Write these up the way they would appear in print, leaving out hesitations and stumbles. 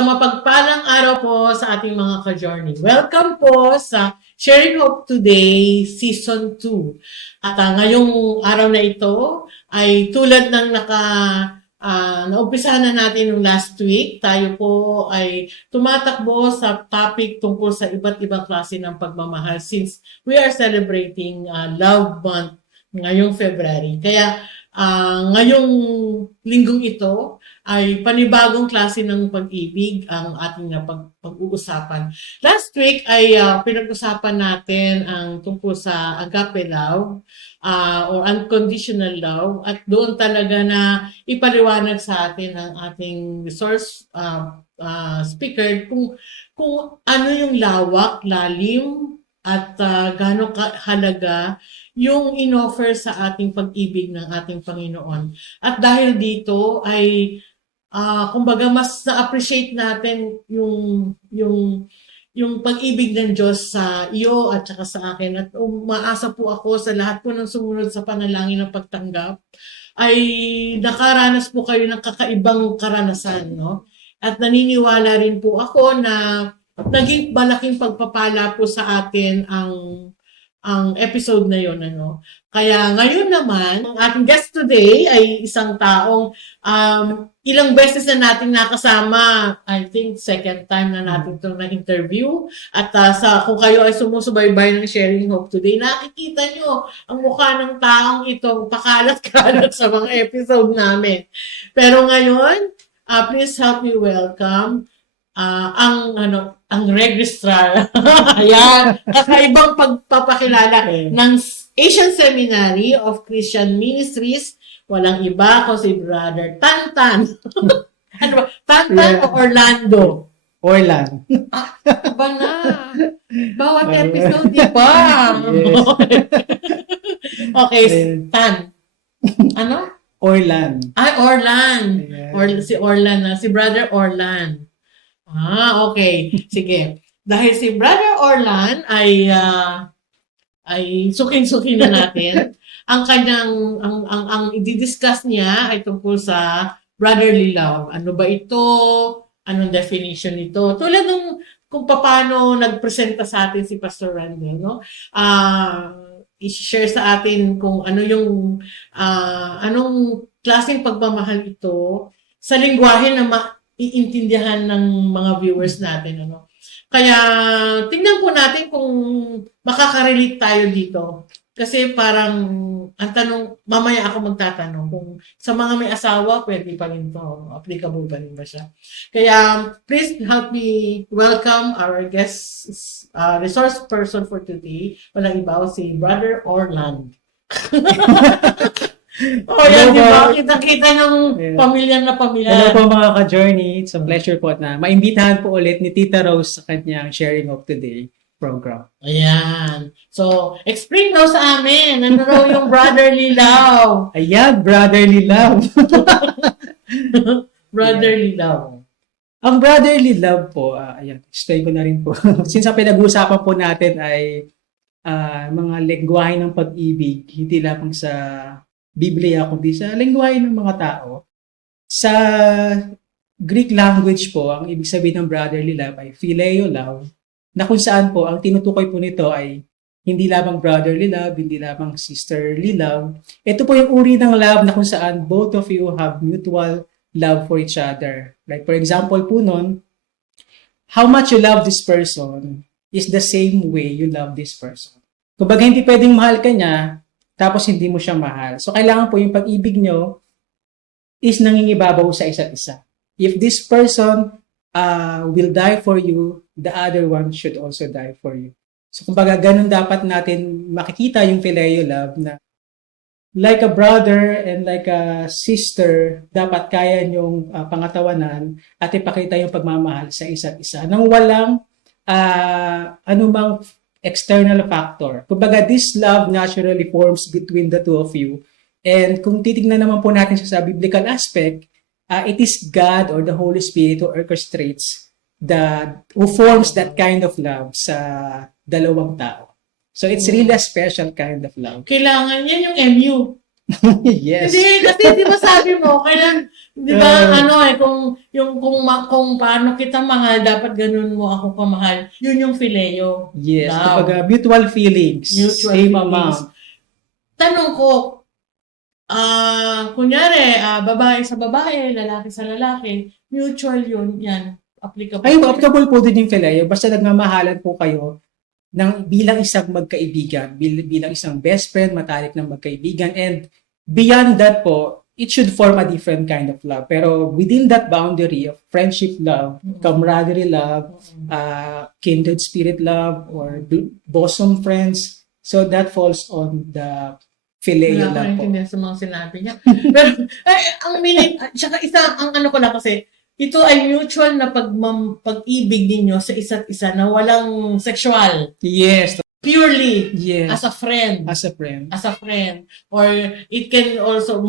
Isang mapagpalang araw po sa ating mga ka-journey. Welcome po sa Sharing Hope Today Season 2. At ngayong araw na ito ay tulad ng naumpisahan na natin yung last week, tayo po ay tumatakbo sa topic tungkol sa iba't ibang klase ng pagmamahal since we are celebrating Love Month ngayong February. Kaya ngayong linggong ito ay panibagong klase ng pag-ibig ang ating pag-uusapan. Last week ay pinag-usapan natin ang tungkol sa agape love or unconditional love at doon talaga na ipaliwanag sa atin ang ating resource speaker kung ano yung lawak, lalim at gaano kahalaga yung inoffer sa ating pag-ibig ng ating Panginoon. At dahil dito ay kumbaga mas na-appreciate natin yung pag-ibig ng Diyos sa iyo at saka sa akin. At umaasa po ako sa lahat po ng sumunod sa panalangin ng pagtanggap ay nakaranas po kayo ng kakaibang karanasan, no? At naniniwala rin po ako na naging malaking pagpapala po sa atin ang episode na yon, ano. Kaya ngayon naman, ang ating guest today ay isang taong ilang beses na natin nakasama. I think second time na natin itong na-interview. At kung kayo ay sumusubaybay ng Sharing Hope Today, nakikita nyo ang mukha ng taong ito pakalat-kalat sa mga episode namin. Pero ngayon, please help me welcome ang registrar. Ayan, kakaibang pagpapakilala ng Asian Seminary of Christian Ministries. Walang iba ko si Brother Tantan. Ano ba? Tantan o Orlando? Orlan. Ba na? Bawat episode, di ba? Okay, Tan. Ano? Orlan. Ay, Orlan. Yeah. Si Orlan na. Si Brother Orlan. Okay. Sige. Dahil si Brother Orlan ay suking-suki na natin. Ang kanyang ang i-discuss niya ay tungkol sa brotherly love. Ano ba ito? Anong definition nito? Tulad ng kung paano nagpresenta sa atin si Pastor Randall, no? I-share sa atin kung ano yung anong klaseng pagmamahal ito sa lengguwahe na maiintindihan ng mga viewers natin, ano. Kaya tingnan po natin kung makaka-relate tayo dito. Kasi parang ang tanong, mamaya ako magtatanong kung sa mga may asawa, pwede pa rin to, applicable pa rin ba siya. Kaya please help me welcome our guest resource person for today. Walang iba, si Brother Orlan. Yan, di ba? Kita-kita ng pamilya na pamilya. Hello po mga ka-journey. It's a pleasure po na maimbitahan po ulit ni Tita Rose sa kanyang Sharing Hope Today program. Ayan. So, explain daw sa amin. Ano raw yung brotherly love? Ayan, brotherly love. Brotherly love. Ang brotherly love po, ayan, explain ko na rin po. Since ang pinag-uusapan po natin ay mga lengguwahe ng pag-ibig, hindi lamang sa Biblia, kundi sa lengguwahe ng mga tao. Sa Greek language po, ang ibig sabihin ng brotherly love ay phileo love, na kung saan po, ang tinutukoy po nito ay hindi lamang brotherly love, hindi lamang sisterly love. Ito po yung uri ng love na kung saan both of you have mutual love for each other. Like for example po nun, how much you love this person is the same way you love this person. Kumbaga hindi pwedeng mahal ka niya, tapos hindi mo siya mahal. So kailangan po yung pag-ibig nyo is nangingibabaw sa isa't isa. If this person will die for you, the other one should also die for you. So kumbaga ganun dapat natin makikita yung phileo love na like a brother and like a sister, dapat kaya nyong pangatawanan at ipakita yung pagmamahal sa isa't isa nang walang anumang external factor. Kumbaga, this love naturally forms between the two of you. And kung titignan naman po natin siya sa biblical aspect, it is God or the Holy Spirit who orchestrates who forms that kind of love sa dalawang tao. So it's really a special kind of love. Kailangan yan yung MU. Yes. Hindi, kasi di ba sabi mo, kailan Di ba, kung paano kita mahal, dapat ganun mo ako kamahal. Yun yung phileo. Yes, Love. kumbaga mutual feelings. Mutual Same feelings. amount. Tanong ko, kunyari, babae sa babae, lalaki sa lalaki, mutual yun, yan, applicable. Ay, applicable po din yung phileo. Basta nagmamahalan po kayo bilang isang magkaibigan, bilang isang best friend, matalik ng magkaibigan. And beyond that po, it should form a different kind of love. Pero within that boundary of friendship love, camaraderie love, kindred spirit love, or bosom friends, so that falls on the phileo Wala ko love po. naintindihan sa mga sinabi niya. Pero, ang meaning, tsaka ang ano ko lang kasi, ito ay mutual na pag-ibig ninyo sa isa't isa na walang sexual. Yes. Purely, Yes. as a friend. As a friend. As a friend. Or it can also,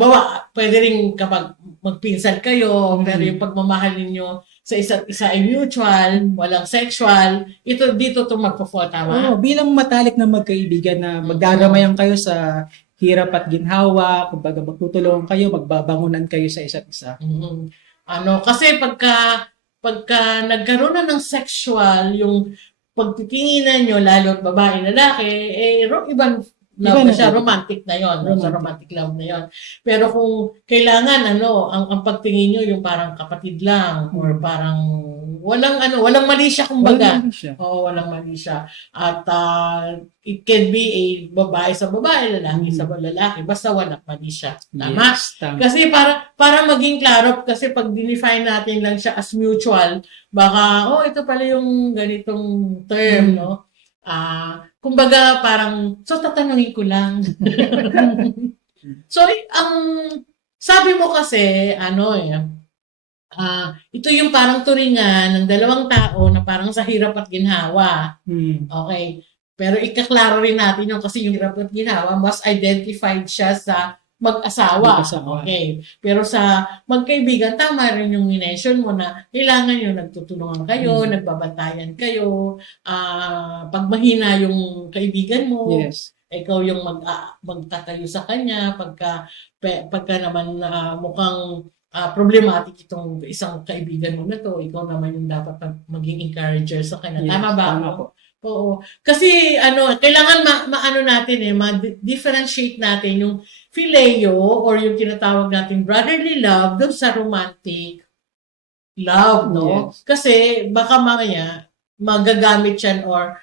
pwede rin kapag magpinsan kayo, pero yung pagmamahal ninyo sa isa't isa ay mutual, walang sexual, dito to magpo-fall, tama? Bilang matalik na magkaibigan na magdadamayan kayo sa hirap at ginhawa, kumbaga magtutulungan kayo, magbabangunan kayo sa isa't isa. Kasi pagka nagkaroon na ng sexual, yung pagtitinginan nyo, lalo at babae, lalaki, ibang love na siya, romantic na yon, sa romantic love na yon. Pero kung kailangan, ang pagtingin nyo, yung parang kapatid lang, or parang walang mali siya, kumbaga. Walang mali siya. At it can be a babae sa babae, lalaki sa lalaki, basta walang mali siya. Tama? Yes, tama. Kasi para maging klaro, kasi pag dinefine natin lang siya as mutual, baka, ito pala yung ganitong term, no? Kumbaga parang, tatanungin ko lang. So, ang sabi mo kasi, ito yung parang turingan ng dalawang tao na parang sa hirap at ginhawa. Okay. Pero ikaklaro rin natin yung kasi yung hirap at ginhawa, mas identified siya sa mag-asawa. Okay. Pero sa magkaibigan, tama rin yung minention mo na kailangan yung nagtutulungan kayo, nagbabantayan kayo, pag mahina yung kaibigan mo, yes, ikaw yung magtatayo sa kanya, pagka naman mukhang problematic itong isang kaibigan mo na to, ikaw naman yung dapat maging encourager sa kanya. yes, Tama ba? Tama po. Oo. Kasi kailangan ma-differentiate differentiate natin yung phileo or yung tinatawag nating brotherly love doon sa romantic love, no? Yes. Kasi baka mamaya magagamit yan or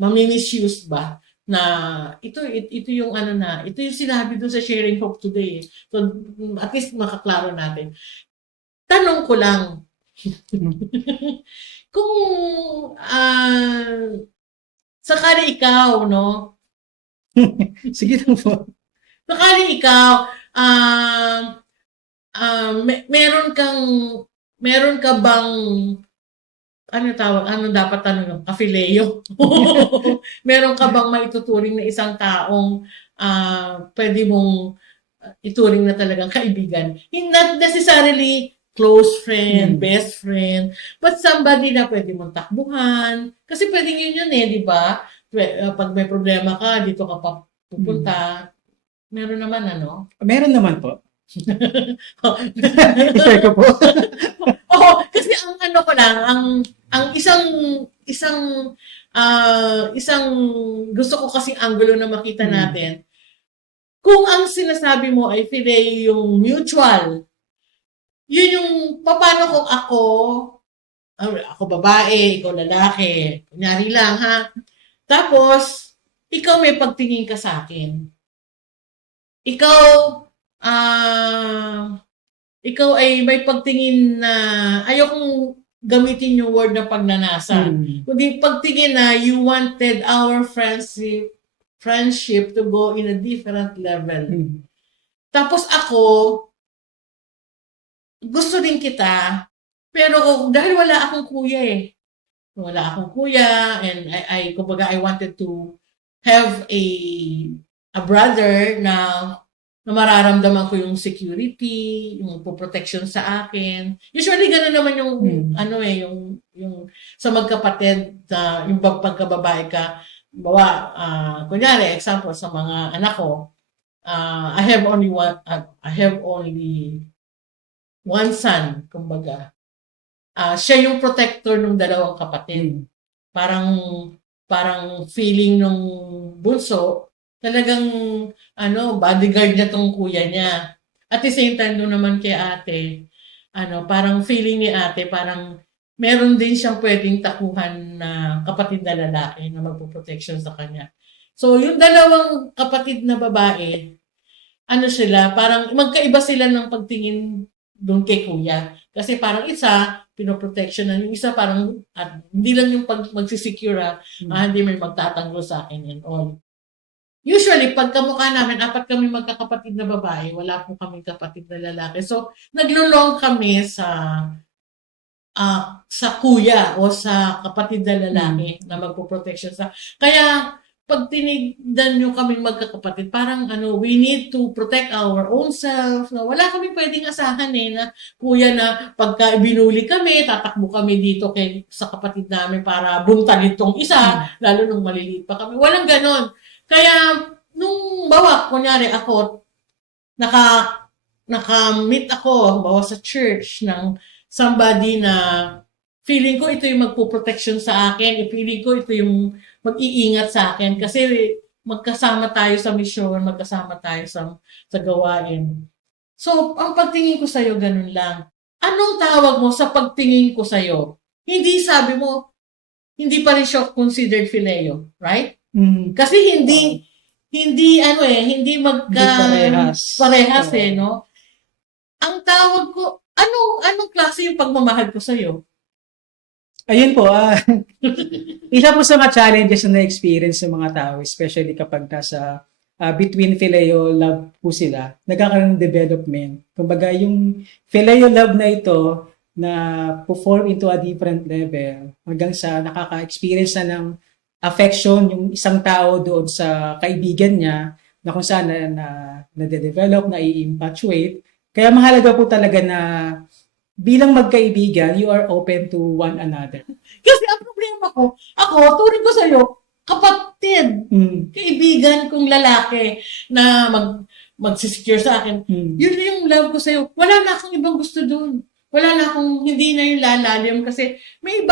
mami-misuse ba na ito yung ito yung sinabi doon sa Sharing Hope Today. So at least makaklaro natin. Tanong ko lang. Kung sakali ikaw, no? Sige lang po. Sakali ikaw, meron ka bang dapat tanong, ka-phileo? Meron ka bang maituturing na isang taong pwede mong ituring na talagang kaibigan? Not necessarily close friend, best friend, but somebody na pwede mong takbuhan. Kasi pwedeng yun di ba? Pag may problema ka, dito ka pa pupunta. Meron naman, Meron naman po. I-share ko po. Kasi ang isang gusto ko kasing angulo na makita natin, kung ang sinasabi mo ay phileo yung mutual, yun yung paano kung ako babae, ikaw lalaki, kunyari lang ha. Tapos, ikaw may pagtingin ka sa akin. Ikaw ay may pagtingin na ayokong gamitin yung word na pagnanasa. Kundi pagtingin na you wanted our friendship to go in a different level. Tapos ako, gusto din kita, pero dahil wala akong kuya and kumbaga I wanted to have a brother na mararamdaman ko yung security, yung protection sa akin. Usually gano'n naman yung yung sa magkapatid, yung pagkababae ka, kunyari example sa mga anak ko, I have only one son, kumbaga. Siya yung protector ng dalawang kapatid. Mm. Parang feeling nung bunso, talagang bodyguard niya tong kuya niya. At the same time, doon naman kay ate, parang feeling ni ate, parang meron din siyang pwedeng takuhan na kapatid na lalaki na magpo-protection sa kanya. So, yung dalawang kapatid na babae, sila, parang magkaiba sila ng pagtingin doon kay kuya. Kasi parang isa, pinoprotection na yung isa, parang hindi lang yung magsisecure, hindi may magtatanggol sa akin and all. Usually, pag kamukha namin, 4 kami magkakapatid na babae, wala po kaming kapatid na lalaki. So, naglulong kami sa kuya o sa kapatid na lalaki na magpo-protection sa. Kaya, pag tinignan nyo kaming magkakapatid, parang we need to protect our own self. Na wala kami pwedeng asahan na kuya na pagka binuli kami, tatakbo kami dito sa kapatid namin para buntalin tong isa, lalo nung maliliit pa kami. Walang ganon. Kaya, nung kunyari ako, naka-meet ako, sa church ng somebody na feeling ko ito yung magpo-protection sa akin, feeling ko ito yung mag-iingat sa akin kasi magkasama tayo sa misyon, magkasama tayo sa gawain. So, ang pagtingin ko sa'yo, ganun lang. Anong tawag mo sa pagtingin ko sa'yo? Hindi sabi mo, hindi pa rin siya considered phileo, right? Kasi hindi parehas no? Ang tawag ko, anong klase yung pagmamahal ko sa'yo? Ayun po, isa po sa mga challenges na na-experience ng mga tao, especially kapag nasa between phileo love po sila, nagkakaroon ng development. Kumbaga, yung phileo love na ito, na perform into a different level, hanggang sa nakaka-experience na ng affection yung isang tao doon sa kaibigan niya, na kung saan na-develop, na-i-infatuate. Kaya mahalaga po talaga na bilang magkaibigan, you are open to one another. Kasi ang problema ko, turing ko sa'yo, kapatid, kaibigan kong lalaki na magsisecure sa akin. Yun na yung love ko sa'yo. Wala na akong ibang gusto dun. Wala na akong, hindi na yung lalalim kasi may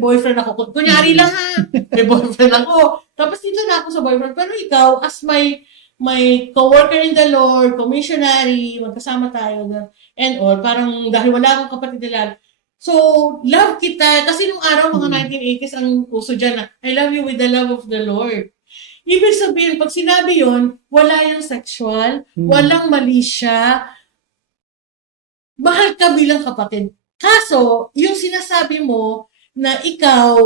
boyfriend ako. Kunyari lang may boyfriend ako. Tapos dito na ako sa boyfriend. Pero ikaw, as my co-worker in the Lord, commissionary, magkasama tayo and all, parang dahil wala akong kapatid na so, love kita. Kasi nung araw, mga 1980s, ang uso dyan na, I love you with the love of the Lord. Ibig sabihin, pag sinabi yon, wala yung sexual, walang mali siya, mahal ka bilang kapatid. Kaso, yung sinasabi mo na ikaw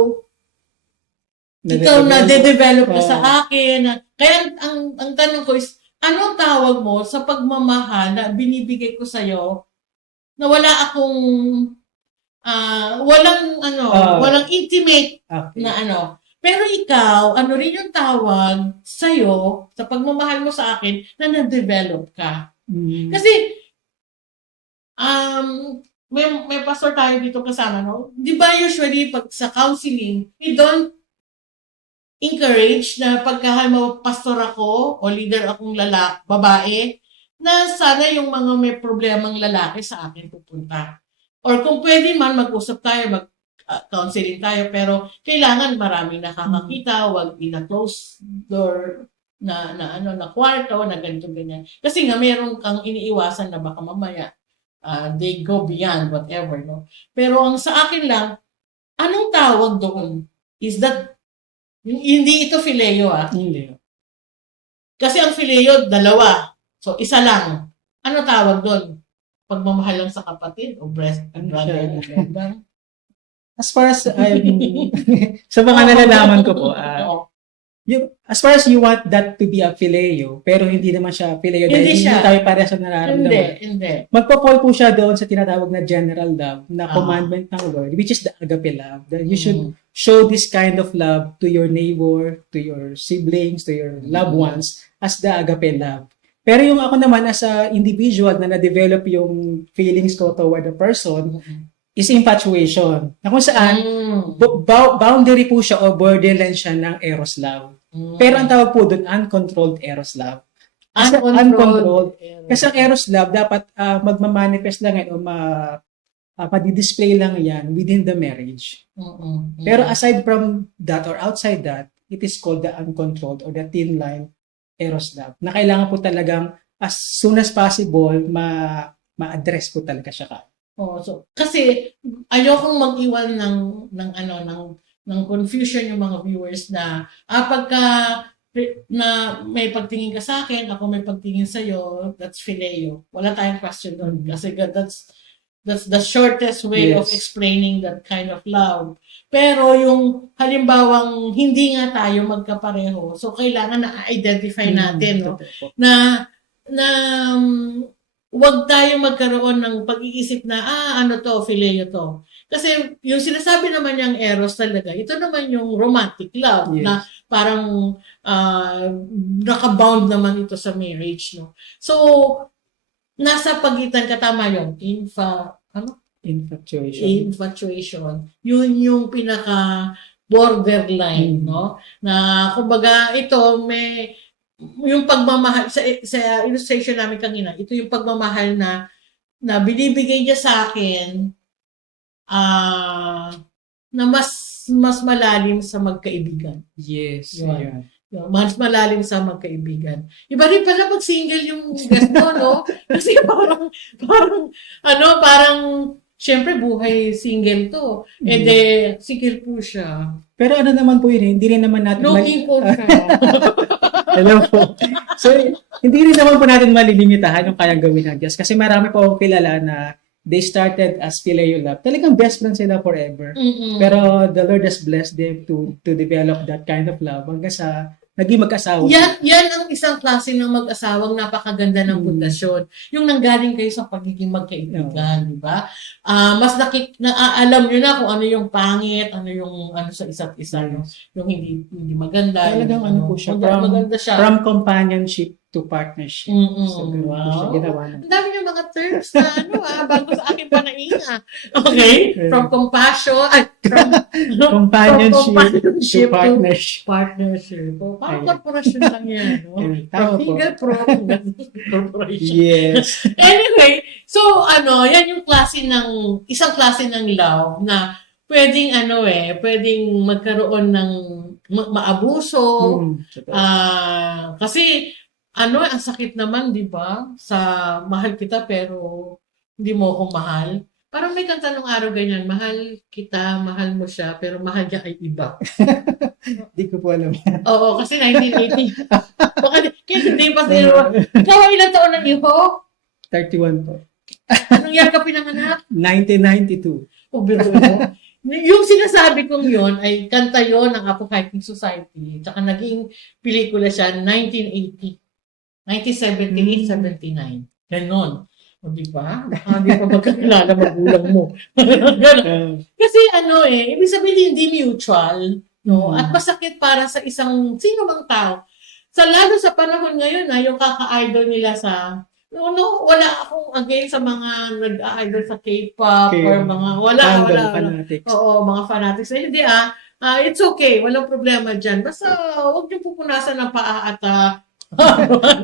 na de-develop ka sa akin. Kaya ang tanong ko is, anong tawag mo sa pagmamahal na binibigay ko sa'yo na wala akong walang intimate na Pero ikaw, ano rin yung tawag sa'yo sa pagmamahal mo sa akin na na-develop ka. Kasi, may pastor tayo dito kasama, no? Di ba usually pag sa counseling, we don't encourage na pagka pastor ako o leader akong babae, na sana yung mga may problemang lalaki sa akin pupunta. Or kung pwede man, mag-usap tayo, mag-counseling tayo, pero kailangan maraming nakakakita, wag in a closed door na kwarto, na ganito, ganyan. Kasi nga, meron kang iniiwasan na baka mamaya, they go beyond whatever, no? Pero ang sa akin lang, anong tawag doon? Is that, hindi ito phileo, Hindi. Kasi ang phileo, 2. So, isa lang. Ano tawag doon? Pagmamahal lang sa kapatid o brother and brother? As far as, sa mga nalalaman ko po, as far as you want that to be a phileo, pero hindi naman siya phileo dahil hindi tayo pareha sa nararamdaman. Hindi. Magpo-fall po siya doon sa tinatawag na general love, na commandment ng Lord, which is the agape love. That you should show this kind of love to your neighbor, to your siblings, to your loved ones, as the agape love. Pero yung ako naman as a individual na na-develop yung feelings ko toward a person, is infatuation. Na kung saan, boundary po siya o borderline siya ng eros love. Pero ang tawag po doon, uncontrolled eros love. Kasi Uncontrolled. Kasi ang Eros Love, dapat magmamanifest lang yan o madi-display lang yan within the marriage. Pero aside from that or outside that, it is called the uncontrolled or the thin line Eros Love. Na kailangan po talagang as soon as possible, ma-address po talaga siya ka. So, kasi ayokong mag-iwan ng confusion yung mga viewers na pagka na may pagtingin ka sa akin, ako may pagtingin sa iyo, that's phileo. Wala tayong question doon kasi that's the shortest way of explaining that kind of love. Pero yung halimbawang hindi nga tayo magkapareho, so kailangan na-identify natin, no? Na wag tayo magkaroon ng pag-iisip na, ano to, phileo to. Kasi yung sinasabi naman niyang Eros talaga, ito naman yung romantic love na parang nakabound naman ito sa marriage, no? So, nasa pagitan ka, tama yun, infatuation. Yun yung pinaka borderline, no? Na kumbaga ito may yung pagmamahal sa illustration namin kanina, ito yung pagmamahal na binibigay niya sa akin na mas malalim sa magkaibigan. Yes. Yun. Mas malalim sa magkaibigan. Iba rin pala pag single yung guest mo, no? Kasi parang syempre buhay single to. Single po siya. Pero ano naman po yun, hindi rin naman natin looking for siya. Hello po. So, hindi rin naman po natin malilimitahan yung kayang gawin ng Diyos. Kasi marami po akong kilala na they started as phileo love. Talagang best friends sila forever. Pero the Lord has blessed them to develop that kind of love hanggang sa naging mag-asawa. Yan ang isang klase ng mag-asawang napakaganda ng pundasyon. Yung nanggaling kayo sa pagiging magkaibigan, di ba? Mas alam nyo na kung ano yung pangit, ano yung sa isa't isa, no? Yung hindi maganda. Talagang po siya. Maganda siya. From companionship to partnership. So, wow. Ginawa na. Ang dami yung mga terms na bago sa akin pa nainga. Okay? From compassion, from companionship to partnership. Partnership. Parang corporation lang yan. No? From single corporation. Yes. Anyway, so yan yung isang klase ng love na pwedeng pwedeng magkaroon ng maabuso. Kasi ang sakit naman, di ba? Sa mahal kita pero hindi mo ako mahal. Parang may kanta nung araw ganyan, mahal kita, mahal mo siya, pero mahal niya ay iba. Hindi ko po alam. Oo, kasi 1980. Baka hindi pa sila. Ikaw ang ilang taon ng iho? 31 po. Anong year ka pinanganak? 1992. Biro mo. Yung sinasabi kong yon ay kanta yon ng Apo Hiking Society. Tsaka naging pelikula siya 1980. 1978-79. Ganon. O diba? Hindi pa magkakilala magulang mo. Kasi ibig sabihin hindi mutual. No? At masakit para sa sino mang tao. Lalo sa panahon ngayon yung kaka-idol nila sa wala akong against sa mga nag-idol sa K-pop or mga wala. Fanatics. Oo, mga fanatics. Hindi it's okay. Walang problema dyan. Basta huwag niyo pupunasan ng paa at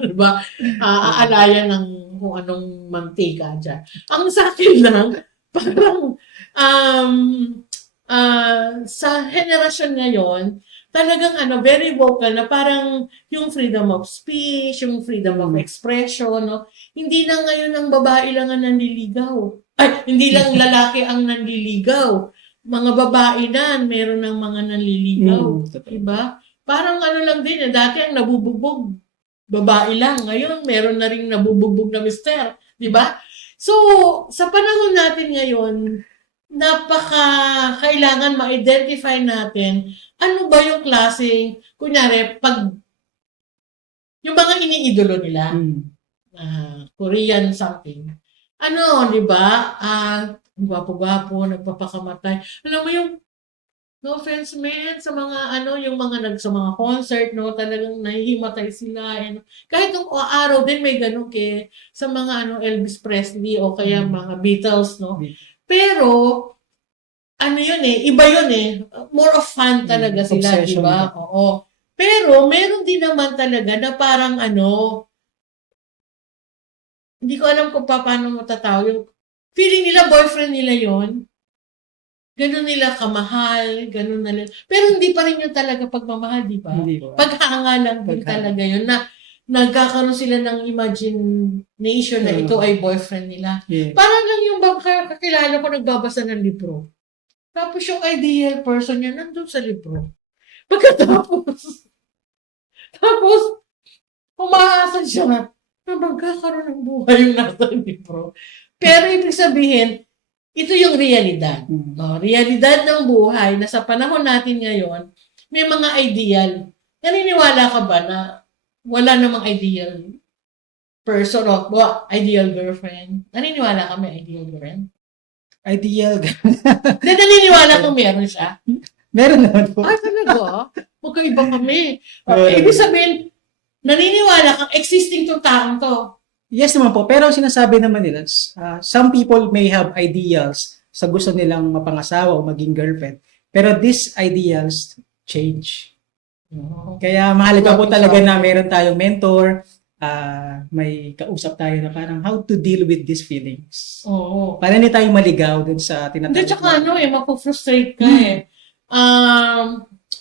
diba? Aalayan ng kung anong mantika dyan. Ang sa akin lang, parang sa henerasyon ngayon, talagang very vocal na parang yung freedom of speech, yung freedom of expression, no? Hindi na ngayon ang babae lang ang nanliligaw. Ay, hindi lang lalaki ang nanliligaw. Mga babae na, meron ng mga nanliligaw. Diba? Parang lang din, dati ang nabubugbog, babae lang. Ngayon, meron na rin nabubugbog na mister. Diba? So, sa panahon natin ngayon, kailangan ma-identify natin ano ba yung klaseng, kunyari, pag yung mga iniidolo nila, Korean something, di ba? Gwapo-gwapo, nagpapakamatay. Alam mo yung, no offense man, sa mga yung mga sa mga concert, no, talagang nahihimatay sila. Kahit yung araw din may ganun sa mga Elvis Presley o kaya mga Beatles, no. Pero iba yun more of fun talaga sila, di ba? Oo. Pero meron din naman talaga na parang hindi ko alam kung paano mo tatawag. Yung feeling nila, boyfriend nila yon, ganun nila kamahal, ganun nila. Pero hindi pa rin yun talaga pagmamahal, di ba? Hindi ko. Paghanga lang din Paghanga. talaga yun na nagkakaroon sila ng imagination na ito ay boyfriend nila. Yeah. Parang lang yung kakilala ko nagbabasa ng libro. Tapos yung ideal person niya nandun sa libro. Tapos, umaasa siya na magkakaroon ng buhay yung nasa libro. Pero ibig sabihin, ito yung realidad. No? Realidad ng buhay na sa panahon natin ngayon, may mga ideal. Naniniwala ka ba na wala namang ideal person o ideal girlfriend? Naniniwala ka may ideal girlfriend? Ideal. Naniniwala kung meron siya? Meron naman po. Ay, talaga? Magkaiba kami. Meron. Ibig sabihin, naniniwala kang existing to taong to. Yes naman po, pero sinasabi naman nila, some people may have ideals sa gusto nilang mapangasawa o maging girlfriend. Pero these ideals change. Kaya mahalaga po talaga na meron tayong mentor, may kausap tayo na parang how to deal with these feelings. Oo. Para hindi tayo maligaw dun sa Hindi, tinatawag. tsaka mapufrustrate ka eh.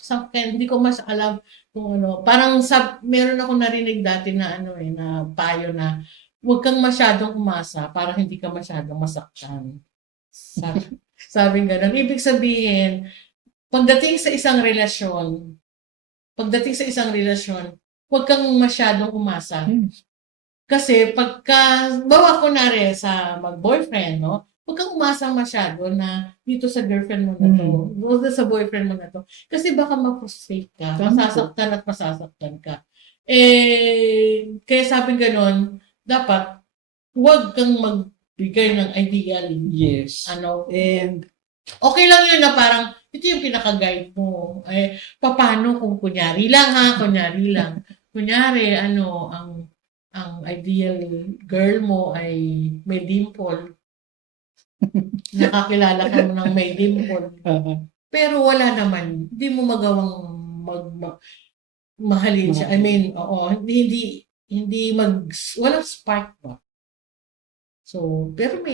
Sa akin, hindi ko mas alam kung ano. Parang meron ako narinig dati na na payo na huwag kang masyadong umasa para hindi ka masyadong masaktan. Sabi nga ibig sabihin, pagdating sa isang relasyon, huwag kang masyadong umasa. Kasi bawa kunwari sa mag-boyfriend, no? Huwag kang umasa masyado na dito sa girlfriend mo na to, o sa boyfriend mo na to. Kasi baka ma-frustrate ka, masasaktan ka. Kaya sabi ganon, dapat huwag kang magbigay ng ideal. Yes. And okay lang yun na parang ito yung pinaka-guide mo. Paano kung kunyari lang. Kunyari, ang ideal girl mo ay may dimple. Nakakilala ka mo ng may dimple. Pero wala naman. Hindi mo magawang mahalin siya. I mean, walang spark ba? So, pero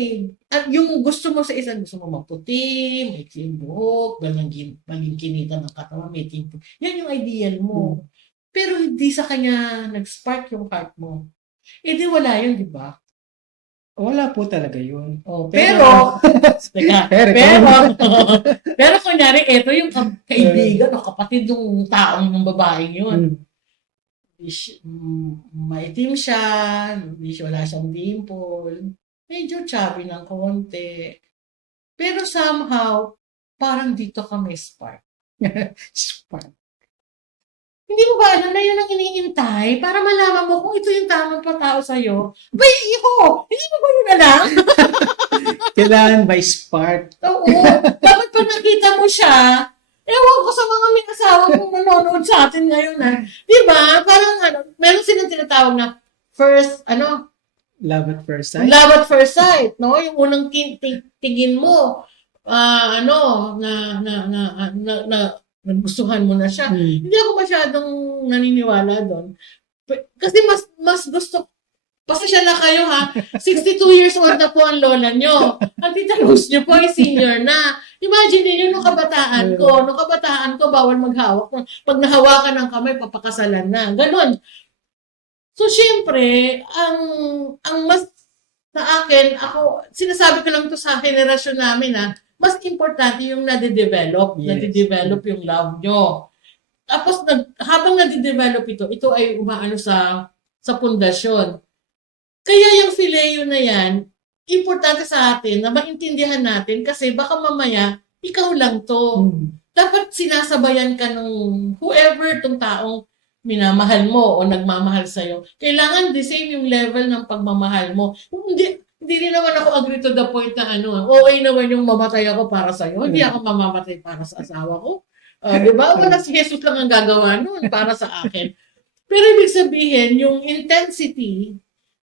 yung gusto mo sa isang, gusto mo maputi, may clean buhok, malingkinitan ng katawan, may timpo. Yan yung ideal mo. Pero hindi sa kanya nag-spark yung heart mo. Di wala yun, di ba? Wala po talaga yun. Pero kunyari, ito yung kaibigan o kapatid ng taong ng babaeng yun. Maitim siya, wala siyang dimple, medyo chubby ng konti. Pero somehow, parang dito ka may spark. Spark. Hindi mo ba alam na yun ang iniintay para malaman mo kung ito yung tamang patao sa'yo? Hindi mo ba yun alam? Kailangan by spark. Oo. Dapat pag nakita mo siya, ewan ko sa mga may asawa kong nanonood sa atin ngayon. Di ba? Parang meron silang tinatawag na love at first sight. Love at first sight, no? Yung unang tingin mo, nagustuhan mo na siya. Hindi ako masyadong naniniwala doon. Kasi mas gusto, pasensya na kayo ha, 62 years old na po ang lola nyo. Ang tita Rose nyo po ay senior na. Imagine niyo nung kabataan ko, bawal maghawak. Pag nahawakan ng kamay, papakasalan na. Ganon. So, syempre, ang mas sa akin, sinasabi ko lang to sa generasyon namin mas importante yung nade-develop yung love nyo. Tapos, habang nade-develop ito ay umaano sa pundasyon. Kaya yung phileo na yan, importante sa atin na maintindihan natin kasi baka mamaya, ikaw lang to. Dapat sinasabayan ka nung whoever tong taong minamahal mo o nagmamahal sa'yo. Kailangan the same yung level ng pagmamahal mo. Hindi rin naman ako agree to the point na okay naman yung mamatay ako para sa'yo. Hindi ako mamamatay para sa asawa ko. Di ba? Wala si Jesus lang ang gagawa nun para sa akin. Pero ibig sabihin, yung intensity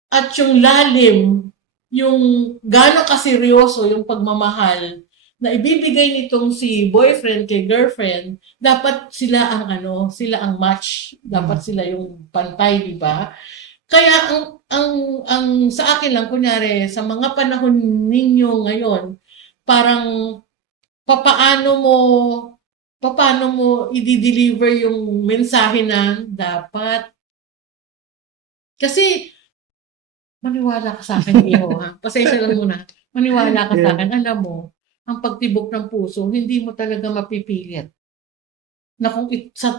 at yung lalim, yung gano'ng kaseryoso yung pagmamahal na ibibigay nitong si boyfriend kay girlfriend, dapat sila ang match. Dapat sila yung pantay, di ba? Kaya ang sa akin lang, kunyari, sa mga panahon ninyo ngayon, parang papaano mo papaano mo i-deliver yung mensahe na dapat. Kasi maniwala ka sa akin, Iho, ha? Pasensya lang muna. Maniwala ka sa Yeah. akin. Alam mo, ang pagtibok ng puso, hindi mo talaga mapipilit. Na kung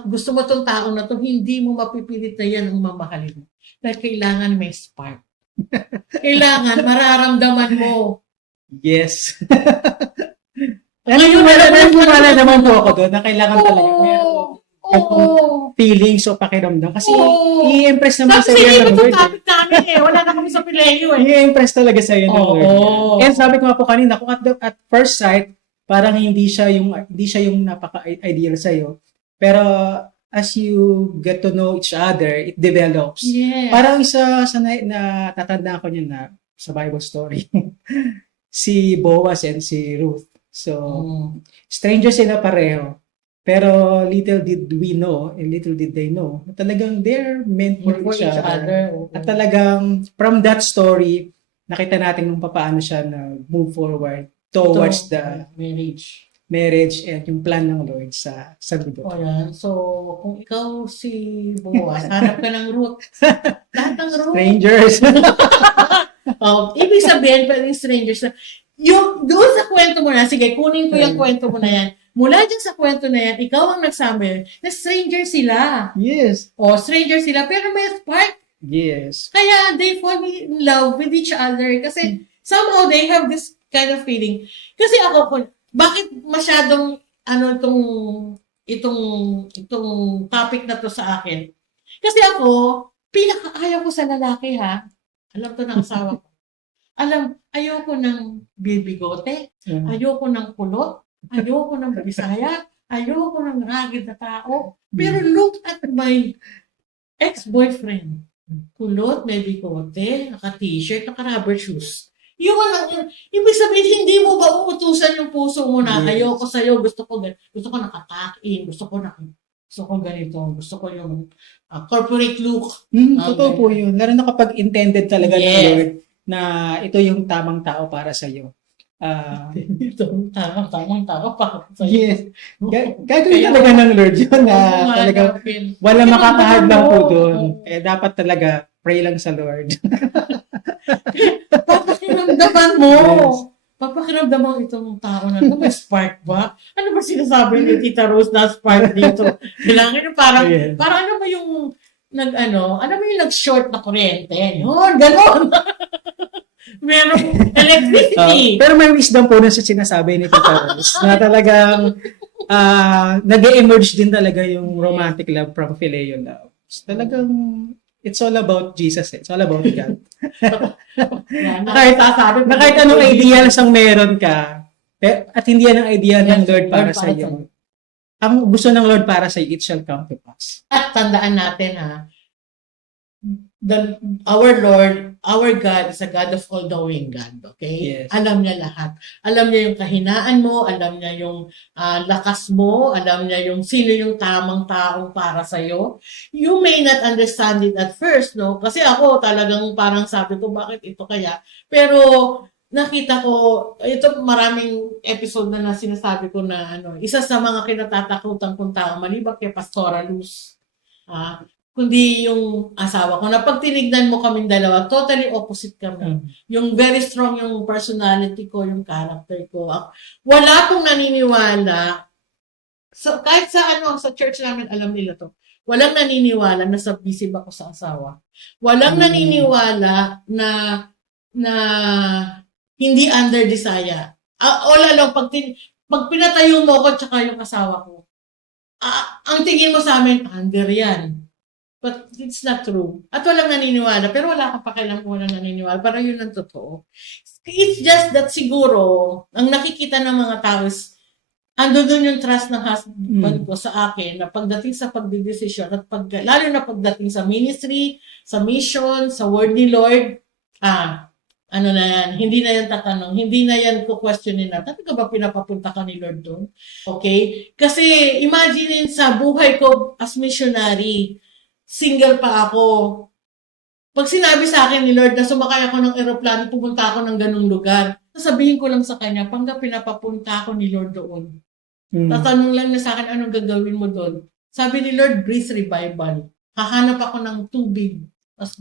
gusto mo tong tao na to, hindi mo mapipilit na yan ang mamahalin mo. Dahil kailangan may spark. Kailangan mararamdaman mo. Yes. Ngayon, Wala naman po ako doon na kailangan talaga meron Oo. feelings o pakiramdam. Kasi Oo. i-impress naman Sabi sa iyo sa ng iyo, Lord. topic namin eh. Wala na kami sa Pileyo eh. I-impress talaga sa iyo ng Oo. Lord. And sabi ko nga po kanina, kung at first sight, parang hindi siya yung napaka-ideal sa iyo. Pero as you get to know each other, it develops. Yes. Parang isa sa na tatandaan ko niya na sa Bible story. Si Boaz and si Ruth. So, strangers sila pareho. Pero little did we know, and little did they know, na talagang they're meant for each other. Oo. At talagang, from that story, nakita natin kung paano siya move forward towards the marriage and yung plan ng Lord sa mundo. O yan. So, kung ikaw si Boaz, hanap ka ng root. Lahat ng root. Strangers. Ibig sabihin, pwedeng strangers na. Yung, doon sa kwento mo na, sige, kunin ko yung kwento mo na yan. Mula dyan sa kwento na yan, ikaw ang nagsabi na stranger sila. Yes. O, stranger sila, pero may spark. Yes. Kaya they fall in love with each other. Kasi somehow they have this kind of feeling. Kasi ako, bakit masyadong itong topic na to sa akin? Kasi ako, pinakaayaw ko sa lalaki ha. Alam to ng asawa ko. Ayoko ng bibigote. Ayoko ng kulot. Ayoko ng Bisaya. Ayoko ng ragged na tao. Pero look at my ex-boyfriend. Kulot, may bigote, naka-t-shirt, naka-rubber shoes. Ibig sabihin, hindi mo ba uutusan yung puso mo na ayoko sa'yo, gusto ko nakatakin, gusto ko ganito, gusto ko yung corporate look. Totoo po yun. Lalo na kapag intended talaga ng Yes. Lord na ito yung tamang tao para sa'yo. Itong tamang tao pa. Yes. Gagawin talaga ng Lord yun na talaga wala makakahadlang po doon. Eh, dapat talaga pray lang sa Lord. Papakiramdaman mo. Yes. Papakiramdaman mo itong tao na ito. May spark ba? Ano ba sinasabi ni Tita Rose na spark dito? Kailangan yung parang, Yes. parang ano ba yung nag-short na kuryente? Yun, gano'n. Merong electricity. Pero may wisdom po na sa sinasabi ni Tita Rose na talagang nag-emerge din talaga yung romantic love from filial love. Talagang it's all about Jesus. It's all about God. Na kahit anong ideals ang meron ka, at hindi yan ang ideal ng Lord para sa iyo. Ang gusto ng Lord para sa iyo, it shall come to pass. At tandaan natin our Lord, our God is a God of all-knowing God, okay? Yes. Alam niya lahat. Alam niya yung kahinaan mo, alam niya yung lakas mo, alam niya yung sino yung tamang taong para sa'yo. You may not understand it at first, no? Kasi ako talagang parang sabi ko, bakit ito kaya? Pero nakita ko, ito maraming episode na sinasabi ko na isa sa mga kinatatakutan kong tao, maliban kay Pastora Luz, kundi yung asawa ko. Na pag tinignan mo kaming dalawa, totally opposite kami. Yung very strong yung personality ko, yung character ko. Wala akong naniniwala. So, kahit sa church namin, alam nila to. Walang naniniwala na submissive ako sa asawa. Walang naniniwala na hindi under desire. O lalo, pag pinatayo mo ko tsaka yung asawa ko, ang tingin mo sa amin, under yan. But it's not true. At walang naniniwala. Pero wala kang pakialam kung walang naniniwala. Parang yun ang totoo. It's just that siguro, ang nakikita ng mga tao is, ando dun yung trust ng husband ko sa akin na pagdating sa pagdidesisyon at lalo na pagdating sa ministry, sa mission, sa word ni Lord, ano na yan, hindi na yan tatanong, hindi na yan questionin na, talaga ba pinapapunta ka ni Lord doon? Okay? Kasi imagine sa buhay ko as missionary, single pa ako. Pag sinabi sa akin ni Lord na sumakay ako ng eroplano, pumunta ako ng ganung lugar, sasabihin ko lang sa kanya, Pangga, pinapapunta ako ni Lord doon. Tatanong lang niya sa akin, anong gagawin mo doon? Sabi ni Lord, Grace Revival. Hahanap ako ng tubig. Tapos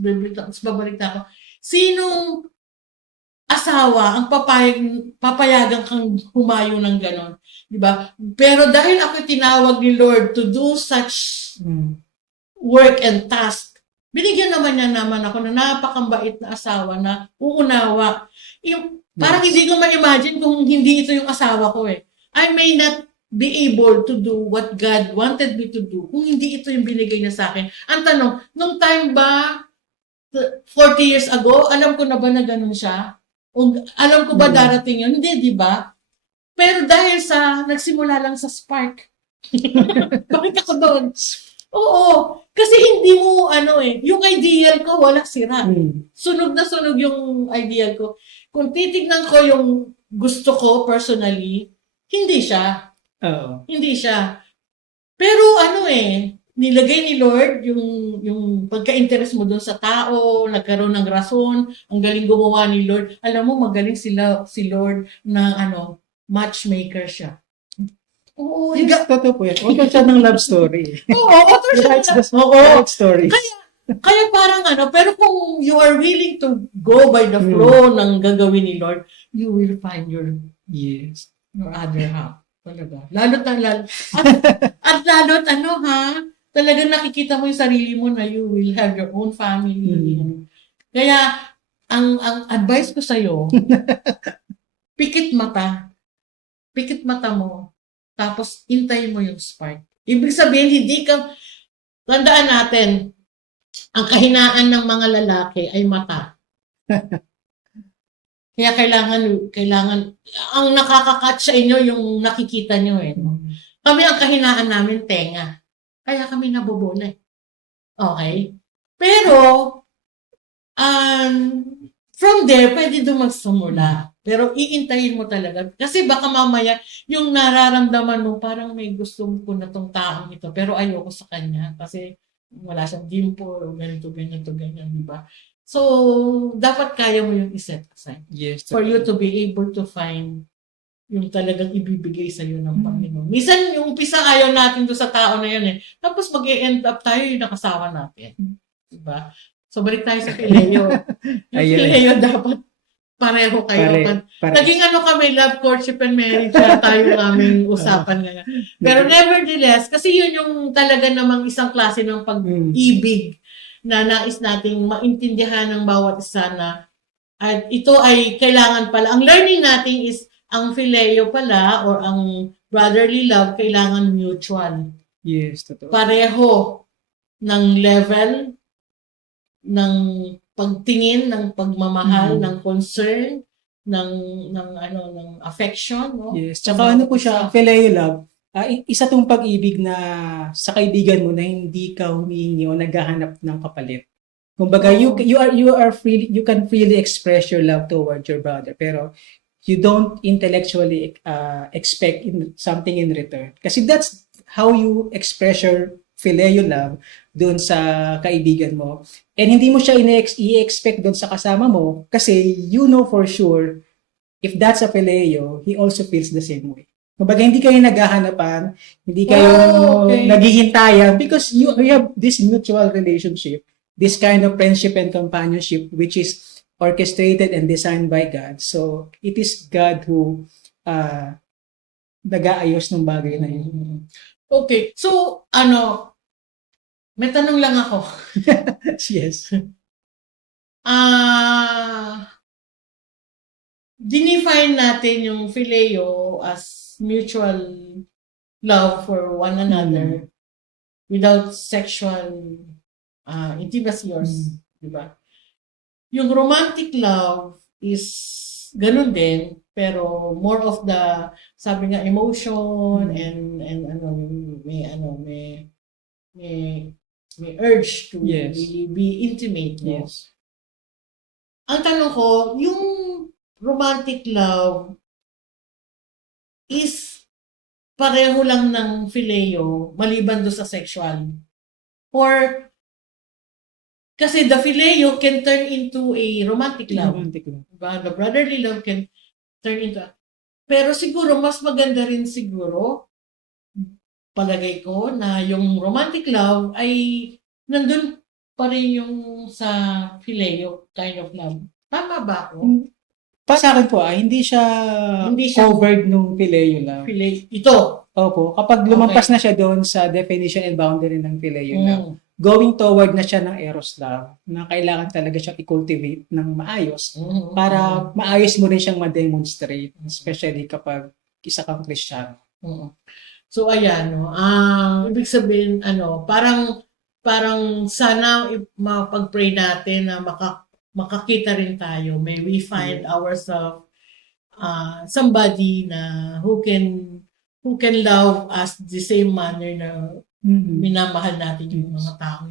babalik ako. Sinong asawa ang papayagan kang humayo ng ganon? Diba? Pero dahil ako tinawag ni Lord to do such work and task, binigyan naman ako na napakambait na asawa na uunawa. Parang hindi ko ma-imagine kung hindi ito yung asawa ko eh. I may not be able to do what God wanted me to do kung hindi ito yung binigay niya sa akin. Ang tanong, nung time ba, 40 years ago, alam ko na ba na ganun siya? O, alam ko ba darating yun? Hindi, di ba? Pero dahil nagsimula lang sa spark, bakit ako doon? Oo. Kasi hindi mo, yung ideal ko, wala sira. Sunog na sunog yung ideal ko. Kung titignan ko yung gusto ko personally, hindi siya. Hindi siya. Pero nilagay ni Lord yung pagka-interest mo doon sa tao, nagkaroon ng rason, ang galing gumawa ni Lord. Alam mo, magaling si Lord na matchmaker siya. Oo, Yes, totoo po yan. Author siya ng love story. Oo, author siya ng love story. Kaya parang pero kung you are willing to go by the flow ng gagawin ni Lord, you will find your other half. Talaga. At lalo't talagang nakikita mo yung sarili mo na you will have your own family. Kaya, ang advice ko sa'yo, pikit mata mo, tapos intayin mo yung spark. Ibig sabihin, tandaan natin, ang kahinaan ng mga lalaki ay mata. Kaya kailangan, ang nakaka-catch sa inyo yung nakikita nyo eh. No? Kami ang kahinaan namin, tenga. Kaya kami nabobola eh. Okay? Pero, from there, pwede doon magsimula. Pero iintayin mo talaga. Kasi baka mamaya, yung nararamdaman mo, parang may gusto ko na tong taong ito, pero ayoko sa kanya. Kasi wala siyang dimple, ganito, ganyan, di ba? So, dapat kaya mo yung iset aside. Yes. For you to be able to find yung talagang ibibigay sa'yo ng Panginoon. Minsan, yung umpisa ayaw natin doon sa tao na yun eh. Tapos mag-e-end up tayo yung nakasawa natin. Diba? So, balik tayo sa Phileo. Yung Phileo dapat pareho kayo. Naging kami, love, courtship, and marriage na tayo aming usapan ngayon. Pero nevertheless, kasi yun yung talaga namang isang klase ng pag-ibig na nais nating maintindihan ng bawat isa na at ito ay kailangan pala. Ang learning natin is ang phileo pala or ang brotherly love kailangan mutual. Yes, totoo. Pareho ng level ng pagtingin, ng pagmamahal, ng concern, ng affection, no? Yes. Tsaka po siya, phileo love, isa tong pag-ibig na sa kaibigan mo na hindi ka humihingi o naghahanap ng kapalit. Kumbaga, you can freely express your love towards your brother, pero you don't intellectually expect something in return. Kasi that's how you express your phileo love doon sa kaibigan mo. And hindi mo siya i-expect doon sa kasama mo kasi you know for sure if that's a phileo, he also feels the same way. Kumbaga, hindi kayo naghahanapan, hindi kayo naghihintayan because you have this mutual relationship, this kind of friendship and companionship which is orchestrated and designed by God. So, it is God who nag-aayos ng bagay na yun. Okay. So, may tanong lang ako. Yes. Dinefine natin yung phileo as mutual love for one another without sexual intimacy or diba? Yung romantic love is ganun din, pero more of the, sabi nga, emotion and may urge to be intimate. No? Yes. Ang tanong ko, yung romantic love is pareho lang ng phileo maliban do sa sexual? Or Kasi the phileo can turn into a romantic love. Romantic love. Diba? The brotherly love can turn into pero siguro mas maganda rin siguro palagay ko na yung romantic love ay nandun pa rin yung sa phileo kind of love. Tama ba ako? Para sa akin po, hindi siya Hindi siya- covered nung phileo love. Phileo. Ito. Opo, kapag lumampas na siya doon sa definition and boundary ng phileo love, Mm. going toward na siya ng eros love, na kailangan talaga siyang i-cultivate ng maayos Mm. para maayos mo rin siyang ma-demonstrate, especially kapag isa kang Kristiyano. Mm. So ayan no. Ibig sabihin parang sana mapag-pray natin na makakita rin tayo. May we find ourselves somebody na who can love us the same manner na minamahal natin yung mga tao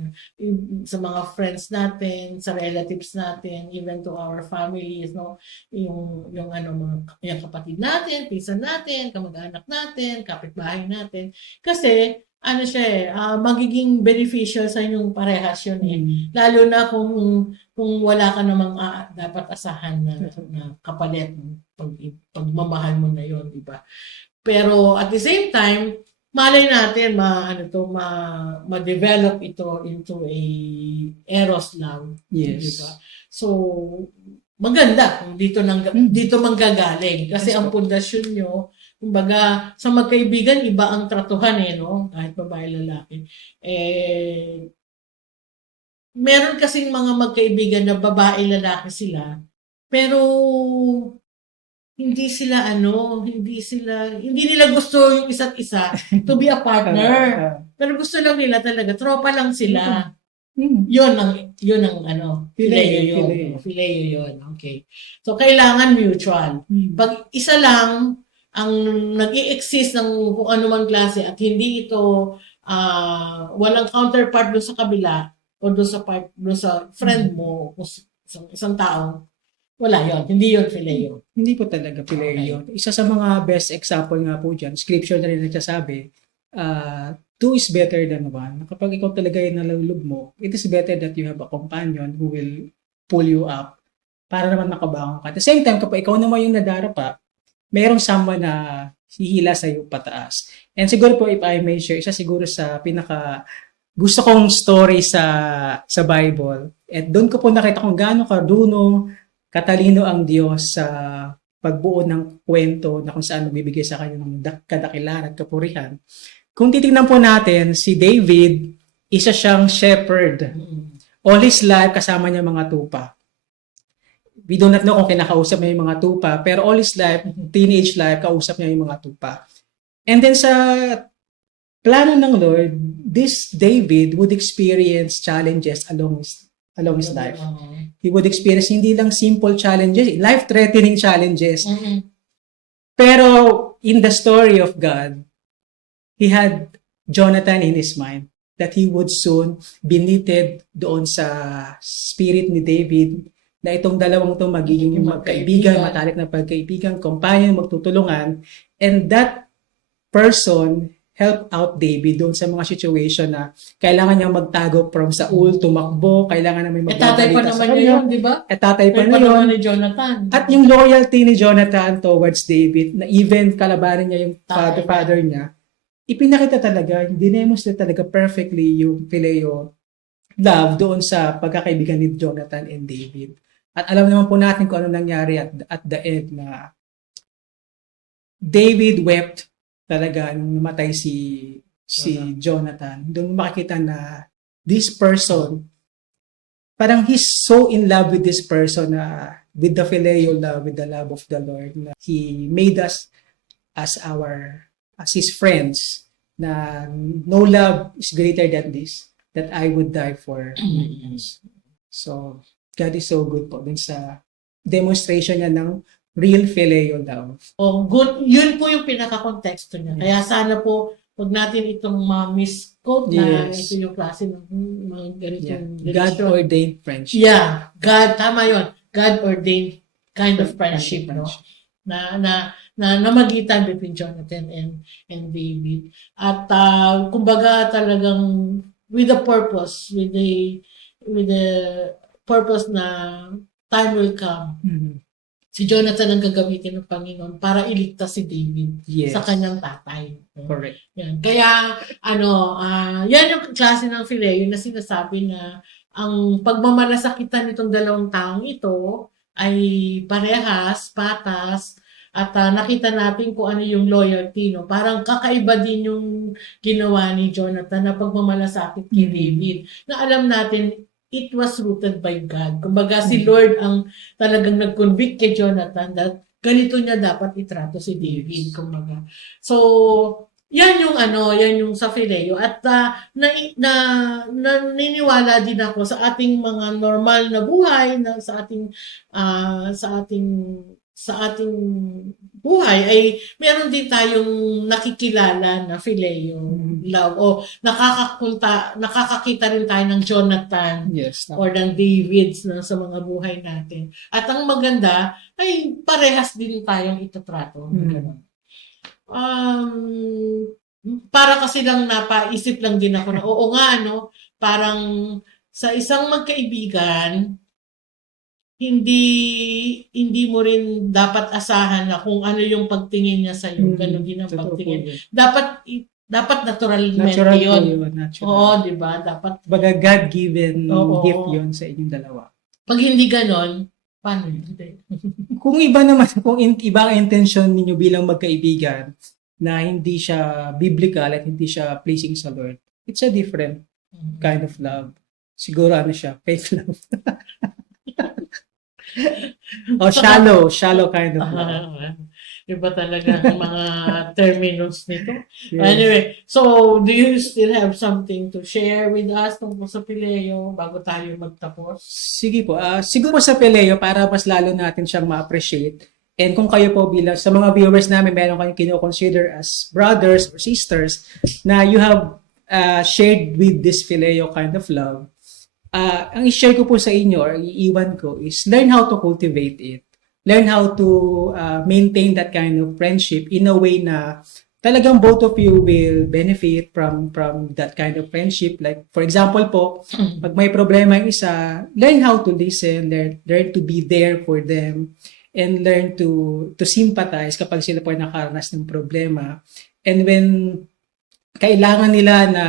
sa mga friends natin, sa relatives natin, even to our families, no? Yung yung kapatid natin, pinsan natin, kamag-anak natin, kapitbahay natin. Kasi magiging beneficial sa inyong parehas yun eh. Lalo na kung wala ka namang dapat asahan na kapalit pagmamahal mo na yun, di ba? Pero at the same time, malay natin ma-develop ito into a eros love. Yes. Diba? So, maganda kung dito manggagaling. Kasi Yes, ang pundasyon nyo, kumbaga, sa magkaibigan, iba ang tratuhan no? Kahit babae lalaki. Meron kasing mga magkaibigan na babae lalaki sila, pero hindi nila gusto yung isa't isa to be a partner. Pero gusto lang nila talaga, tropa lang sila. Yun ang phileo yun. Okay. So, kailangan mutual. Pag isa lang ang nag-i-exist ng kung ano man klase at hindi ito walang counterpart doon sa kabila o doon sa friend mo o isang tao, wala yon, hindi yon phileo. Hindi po talaga phileo. Okay. Isa sa mga best example nga po dyan, scripture na rin nagsasabi, two is better than one. Kapag ikaw talaga yung nalulog mo, it is better that you have a companion who will pull you up para naman makabangon ka. At the same time, kapag ikaw naman yung nadarapa, mayroong someone na hihila sa iyo pataas. And siguro po, if I may share, isa siguro sa pinaka gusto kong story sa Bible. At doon ko po nakita kung gaano katalino ang Diyos sa pagbuo ng kwento na kung saan magbibigay sa kanya ng kadakilan at kapurihan. Kung titingnan po natin, si David, isa siyang shepherd. All his life, kasama niya mga tupa. We do not know kung kinakausap niya yung mga tupa, pero all his life, teenage life, kausap niya yung mga tupa. And then sa plano ng Lord, this David would experience challenges along his life. He would experience hindi lang simple challenges, life-threatening challenges. Pero in the story of God, he had Jonathan in his mind that he would soon be knitted doon sa spirit ni David na itong dalawang to magiging magkaibigan, matalik na pagkaibigan, companion, magtutulungan. And that person help out David doon sa mga situation na kailangan niya magtago from Saul, tumakbo, kailangan na may tatay pa naman niya yun, di ba? Tatay pa na yun. Ni Jonathan. At yung loyalty ni Jonathan towards David, na even kalabanin niya yung father niya, ipinakita talaga, dinemonstrate talaga perfectly yung phileo love doon sa pagkakaibigan ni Jonathan and David. At alam naman po natin kung ano nangyari at the end na David wept talaga nung namatay si Jonathan. Doon makikita na this person, parang he's so in love with this person na with the phileo love, with the love of the Lord, na he made us as his friends, na no love is greater than this, that I would die for my friends. So, God is so good po dun sa demonstration niya ng real phileo love. Good. Yun po yung pinaka-konteksto niya. Kaya sana po, wag natin itong misquote na ito yung klase ng mga ganitong God-ordained friendship. Yeah. Tama yun. God-ordained kind of friendship, no? Na namagitan between Jonathan and David. At kumbaga talagang with a purpose, with a with the purpose na time will come. Mhm. Si Jonathan ang gagamitin ng Panginoon para iligtas si David Yes. sa kanyang tatay. Correct. Yan. Kaya, yan yung klase ng Fileo na sinasabi na ang pagmamalasakitan nitong dalawang taong ito ay parehas, patas, at nakita natin kung ano yung loyalty. No? Parang kakaiba din yung ginawa ni Jonathan na pagmamalasakit kay Mhm. David. Na alam natin, it was rooted by God. Kumbaga, si Mhm. Lord ang talagang nag-convict kay Jonathan that ganito niya dapat itrato si David. Kumbaga. So, yan yung yan yung sa Fileo. At naniniwala din ako sa ating mga normal na buhay na sa ating buhay ay meron din tayong nakikilala na Fileo love o nakakakita rin tayo ng Jonathan Yes. or ng Davids na sa mga buhay natin. At ang maganda ay parehas din tayong itatrato. Ganun. Para kasi lang napaisip lang din ako na oo nga parang sa isang magkaibigan hindi mo rin dapat asahan na kung ano yung pagtingin niya sa iyo, ganun din ang Totoo po pagtingin. yun. Dapat naturalmente Natural po yun. yun. Natural. Oo, di ba? Dapat Baga God-given Oo. gift yun sa inyong dalawa. pag hindi ganon, paano hindi? Kung iba naman, kung iba ang intention ninyo bilang magkaibigan na hindi siya biblical at hindi siya pleasing sa Lord, it's a different kind of love. Siguro siya, fake love. O shallow kind of love. Iba talaga ang mga terminals nito. Yes. Anyway, so do you still have something to share with us tungkol sa Fileo bago tayo magtapos? Sige po. Siguro sa Fileo, para mas lalo natin siyang ma-appreciate. And kung kayo po bilang, sa mga viewers namin, meron kayong kino-consider as brothers or sisters na you have shared with this Fileo kind of love, ang i-share ko po sa inyo or iiwan ko is learn how to cultivate it. Learn how to maintain that kind of friendship in a way na talagang both of you will benefit from that kind of friendship. Like, for example po, pag may problema yung isa, learn how to listen, learn to be there for them, and learn to sympathize kapag sila po ay nakaranas ng problema. And when kailangan nila na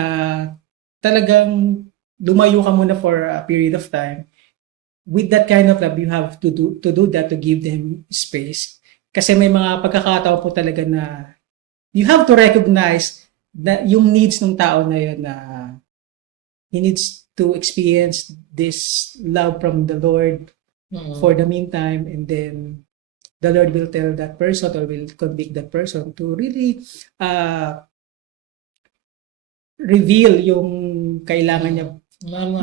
talagang lumayo ka muna for a period of time, with that kind of love, you have to do that, to give them space. Kasi may mga pagkakataon po talaga na you have to recognize that yung needs ng tao na yun na he needs to experience this love from the Lord for the meantime, and then the Lord will tell that person or will convict that person to really reveal yung kailangan niya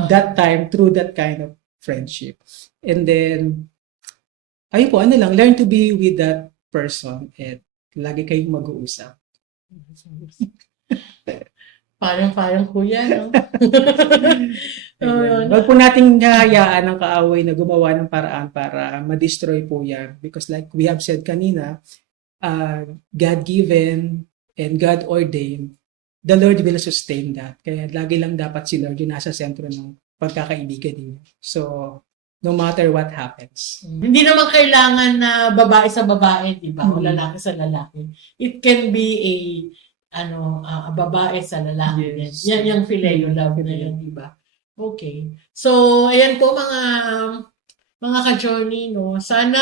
that time through that kind of friendship. And then, ayun po, learn to be with that person at lagi kayong mag-uusap. Parang kuya, no? Wag po nating hayaan ng kaaway na gumawa ng paraan para ma-destroy po yan. Because like we have said kanina, God-given and God-ordained, the Lord will sustain that. Kaya lagi lang dapat si Lord yung nasa sentro ng pagkakaibigan niyo. So, no matter what happens. Hindi naman kailangan na babae sa babae, di ba? O lalaki sa lalaki. It can be a babae sa lalaki. Yes. Yan yung Fileo love na yan, di ba? Okay. So, ayan po mga ka-journey, no? Sana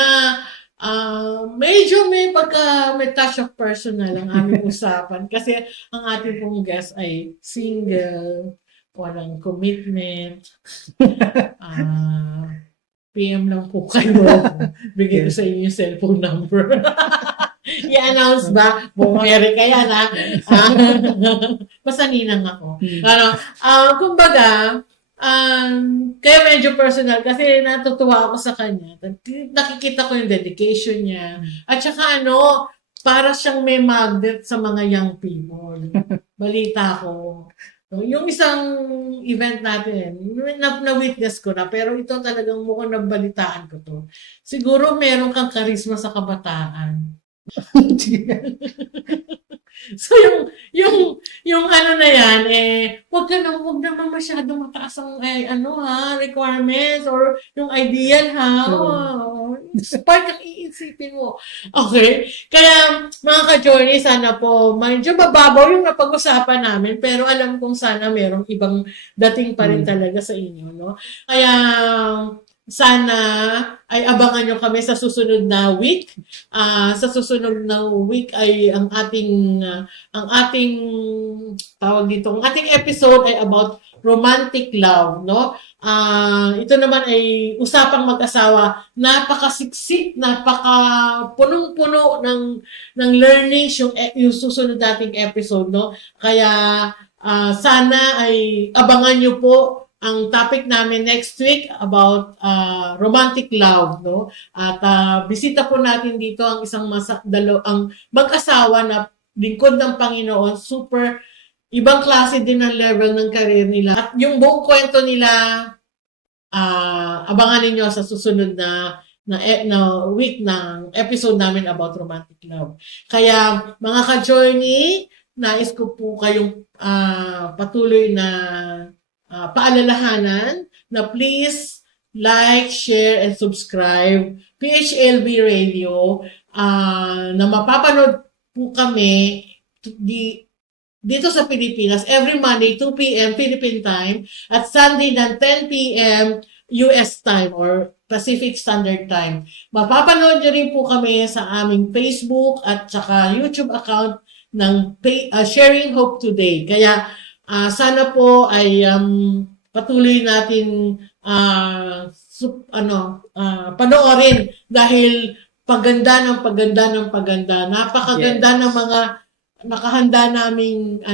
medyo may touch of personal ang aming usapan kasi ang ating pong guest ay single, walang commitment. PM lang po kayo. Bigay ko sa inyo yung cellphone number. I-announce ba? Bumere kaya na. Basta ninang ako. Kumbaga, kaya medyo personal kasi natutuwa ako sa kanya. Nakikita ko yung dedication niya. At saka para siyang may magnet sa mga young people. Balita ko. Yung isang event natin, na-witness ko na, pero ito talagang mukhang nabalitaan ko to. Siguro meron kang karisma sa kabataan. So yung ano na yan, wag naman masyadong mataas ang requirements or yung ideal ha. Spark ang iisipin mo. Okay? Kaya mga ka-journey, sana po medyo mababaw yung napag-usapan namin, pero alam kong sana merong ibang dating pa rin talaga sa inyo, no? Kaya sana ay abangan nyo kami sa susunod na week. Sa susunod na week ay ang ating tawag dito, ang ating episode ay about romantic love, no? Ito naman ay usapang mag-asawa, napakasiksik, punong-puno ng learnings yung susunod nating episode, no? Kaya sana ay abangan nyo po ang topic namin next week about romantic love, no? At bisita po natin dito ang isang ang mag-asawa na lingkod ng Panginoon, super ibang klase din ng level ng career nila. At yung buong kwento nila, abangan niyo sa susunod na week ng episode namin about romantic love. Kaya mga ka-journey, nais ko po kayong patuloy na paalalahanan na please like, share, and subscribe PHLB Radio na mapapanood po kami dito sa Pilipinas every Monday 2 p.m. Philippine time at Sunday ng 10 p.m. US time or Pacific Standard Time. Mapapanood nyo rin po kami sa aming Facebook at saka YouTube account ng Sharing Hope Today. Kaya sana po ay patuloy natin panoorin dahil paganda ng paganda. Napakaganda ng mga nakahanda naming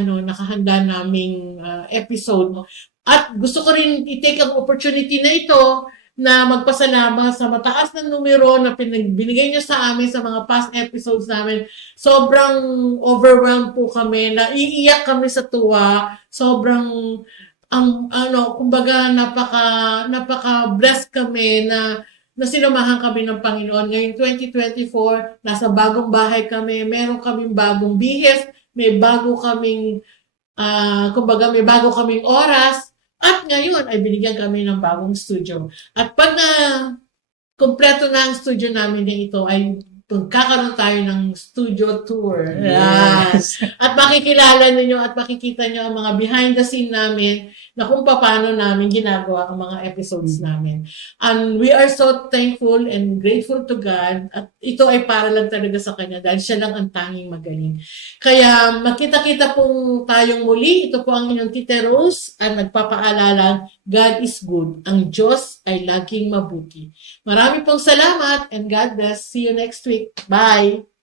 episode. At gusto ko rin i-take ang opportunity na ito na magpasalamat sa mataas na numero na binigay niyo sa amin sa mga past episodes namin. Sobrang overwhelmed po kami, naiiyak kami sa tuwa. Sobrang kumbaga napaka-blessed kami na sinamahan kami ng Panginoon. Ngayong 2024, nasa bagong bahay kami, meron kaming bagong bihis, may bago kaming may bago kaming oras, at ngayon ay binigyan kami ng bagong studio. At pag kumpleto na ang studio namin na ito, ay magkakaroon tayo ng studio tour. Yes. At makikilala ninyo at makikita nyo ang mga behind the scene namin na kung paano namin ginagawa ang mga episodes namin. And we are so thankful and grateful to God at ito ay para lang talaga sa Kanya dahil siya lang ang tanging magaling. Kaya makita-kita pong tayong muli. Ito po ang inyong Tita Rose at nagpapaalala, God is good. Ang Diyos ay laging mabuti. Marami pong salamat and God bless. See you next week. Bye!